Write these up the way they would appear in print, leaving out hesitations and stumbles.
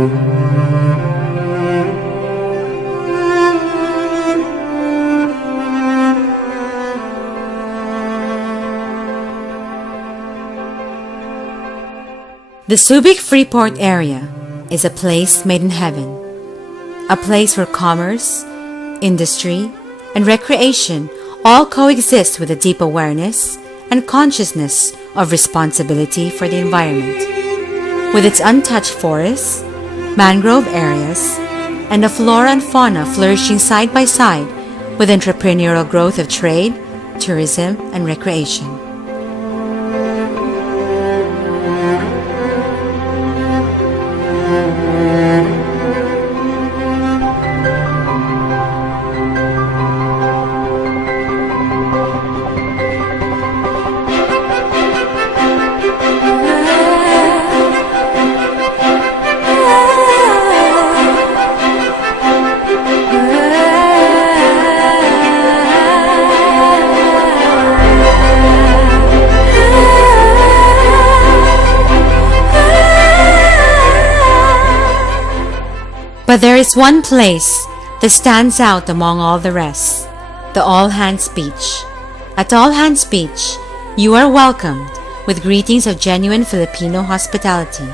The Subic Freeport area is a place made in heaven, a place where commerce, industry, and recreation all coexist with a deep awareness and consciousness of responsibility for the environment. With its untouched forests, mangrove areas, and a flora and fauna flourishing side by side with entrepreneurial growth of trade, tourism, and recreation. But there is one place that stands out among all the rest, the All Hands Beach. At All Hands Beach, you are welcomed with greetings of genuine Filipino hospitality.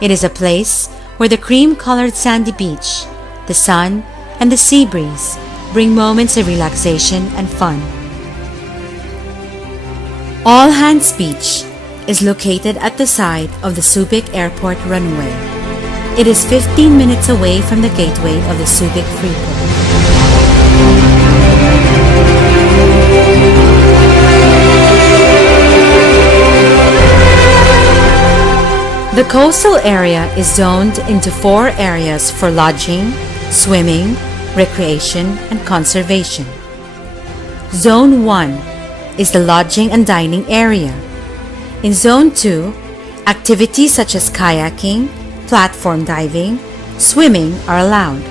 It is a place where the cream-colored sandy beach, the sun, and the sea breeze bring moments of relaxation and fun. All Hands Beach is located at the side of the Subic Airport runway. It is 15 minutes away from the gateway of the Subic Freeport. The coastal area is zoned into 4 areas for lodging, swimming, recreation, and conservation. Zone 1 is the lodging and dining area. In Zone 2, activities such as kayaking, platform diving, swimming are allowed.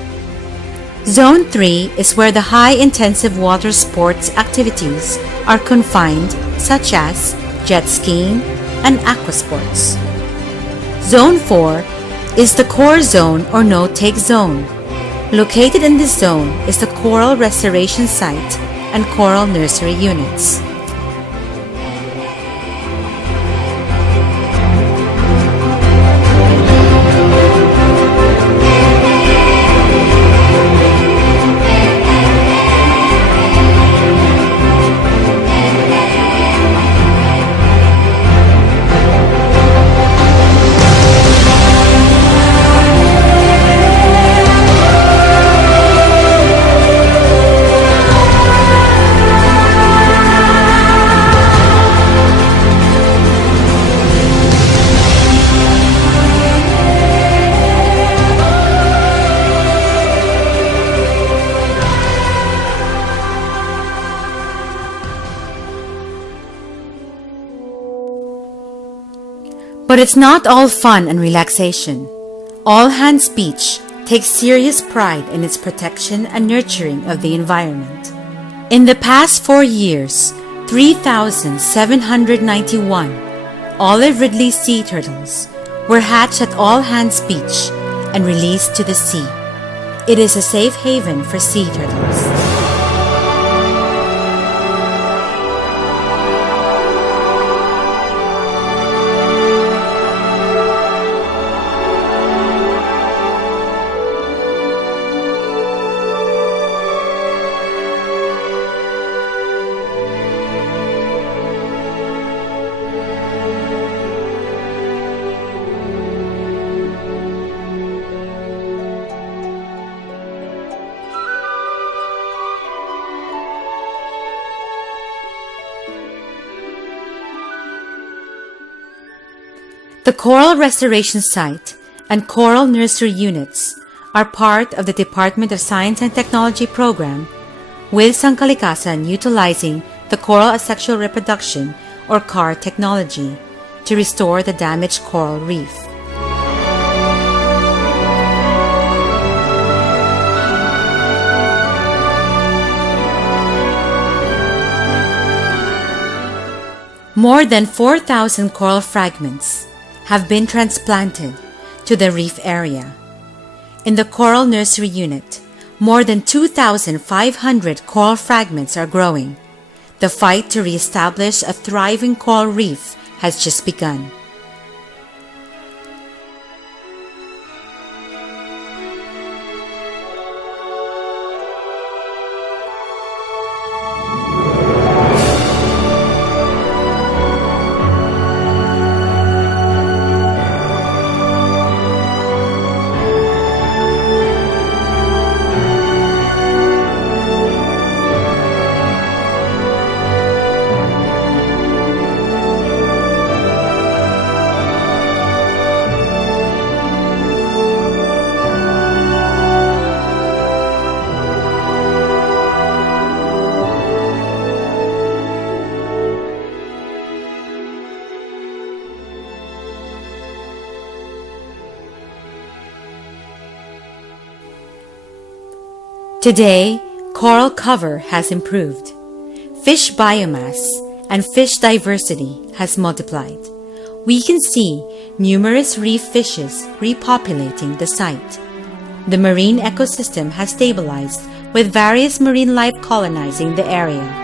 Zone 3 is where the high-intensive water sports activities are confined, such as jet skiing and aquasports. Zone 4 is the core zone or no-take zone. Located in this zone is the coral restoration site and coral nursery units. But it's not all fun and relaxation. All Hands Beach takes serious pride in its protection and nurturing of the environment. In the past 4 years, 3,791 olive ridley sea turtles were hatched at All Hands Beach and released to the sea. It is a safe haven for sea turtles. The Coral Restoration Site and Coral Nursery Units are part of the Department of Science and Technology program, with Sangkalikasan utilizing the coral asexual reproduction or CAR technology to restore the damaged coral reef. More than 4,000 coral fragments have been transplanted to the reef area. In the Coral Nursery Unit, more than 2,500 coral fragments are growing. The fight to re-establish a thriving coral reef has just begun. Today, coral cover has improved. Fish biomass and fish diversity has multiplied. We can see numerous reef fishes repopulating the site. The marine ecosystem has stabilized with various marine life colonizing the area.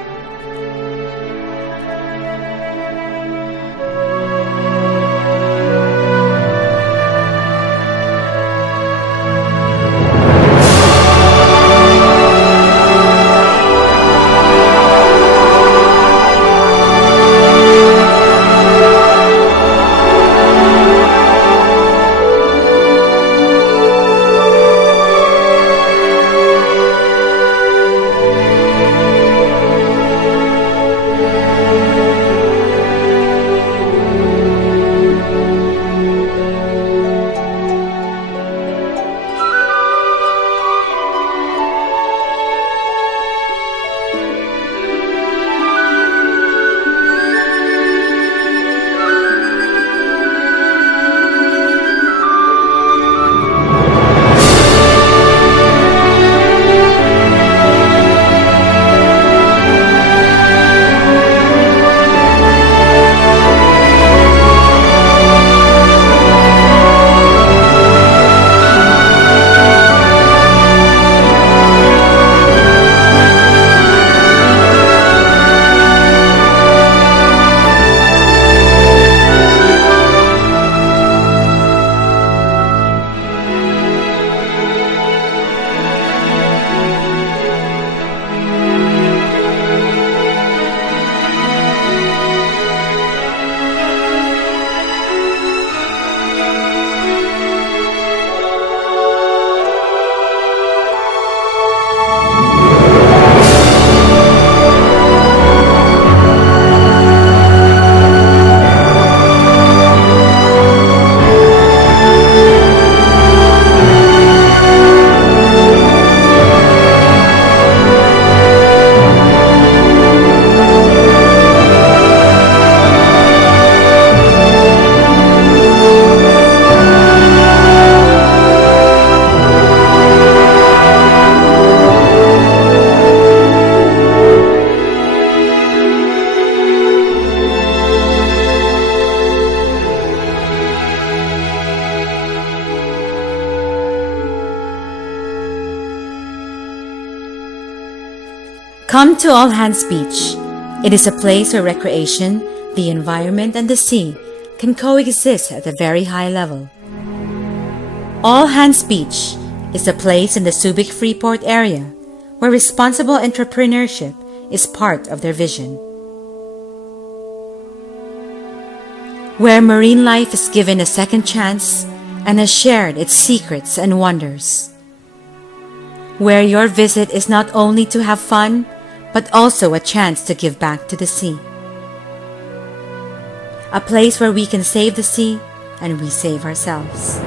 Come to All Hands Beach. It is a place where recreation, the environment, and the sea can coexist at a very high level. All Hands Beach is a place in the Subic Freeport area where responsible entrepreneurship is part of their vision. Where marine life is given a second chance and has shared its secrets and wonders. Where your visit is not only to have fun, but also a chance to give back to the sea. A place where we can save the sea and we save ourselves.